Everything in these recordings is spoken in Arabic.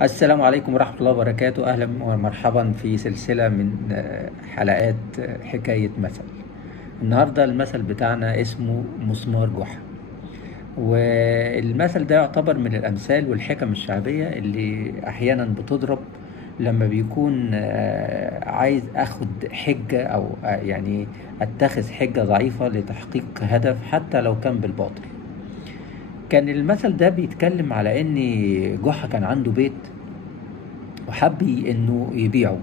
السلام عليكم ورحمة الله وبركاته. أهلا ومرحبا في سلسلة من حلقات حكاية مثل. النهاردة المثل بتاعنا اسمه مسمار جحا، والمثل ده يعتبر من الأمثال والحكم الشعبية اللي أحيانا بتضرب لما بيكون عايز أخد حجة أو يعني أتخذ حجة ضعيفة لتحقيق هدف حتى لو كان بالباطل. كان المثل ده بيتكلم على إن جحا كان عنده بيت وحب انه يبيعه،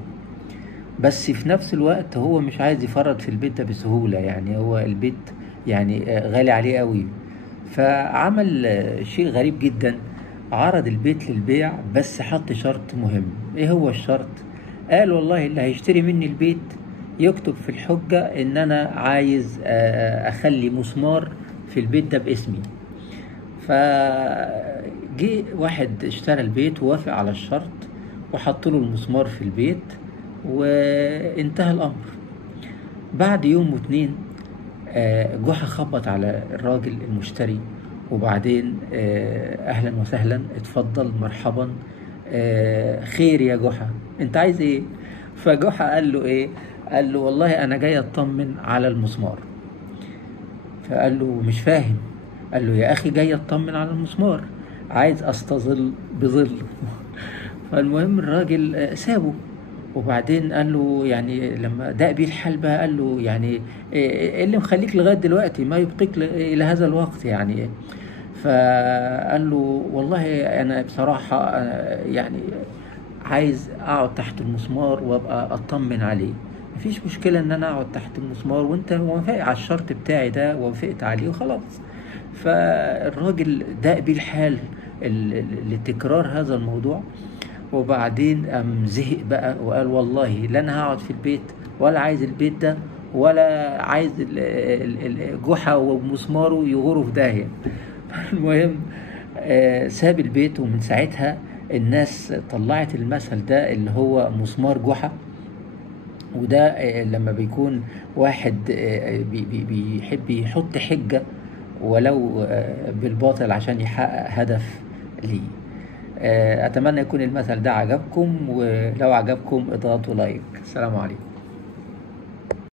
بس في نفس الوقت هو مش عايز يفرط في البيت ده بسهولة، يعني هو البيت يعني غالي عليه قوي. فعمل شيء غريب جدا، عرض البيت للبيع بس حط شرط مهم. ايه هو الشرط؟ قال والله اللي هيشتري مني البيت يكتب في الحجة ان انا عايز اخلي مسمار في البيت ده باسمي. فجي واحد اشترى البيت ووافق على الشرط وحط له المسمار في البيت وانتهى الأمر. بعد يوم واتنين جحا خبط على الراجل المشتري، وبعدين أهلا وسهلا، اتفضل، مرحبا، خير يا جحا، انت عايز ايه؟ فجحا قال له ايه؟ قال له والله انا جاي اطمن على المسمار. فقال له مش فاهم. قال له يا اخي جاي اطمن على المسمار، عايز استظل بظل. فالمهم الراجل سابه، وبعدين قال له يعني لما داق بيه الحال بقى قال له يعني إيه اللي مخليك لغايه دلوقتي ما يبقيك الى هذا الوقت يعني؟ فقال له والله انا بصراحه يعني عايز اقعد تحت المسمار وابقى اطمن عليه. مفيش مشكلة ان انا اقعد تحت المسمار وانت موافق على الشرط بتاعي ده ووافقت عليه وخلاص. فالراجل داق بيه الحال لتكرار هذا الموضوع، وبعدين قام زهق بقى وقال والله لا انا هقعد في البيت ولا عايز البيت ده ولا عايز جحا ومسماره يغوروا في داهية. المهم ساب البيت، ومن ساعتها الناس طلعت المثل ده اللي هو مسمار جحا. وده لما بيكون واحد بيحب يحط حجة ولو بالباطل عشان يحقق هدف ليه. أتمنى يكون المثل ده عجبكم، ولو عجبكم اضغطوا لايك. السلام عليكم.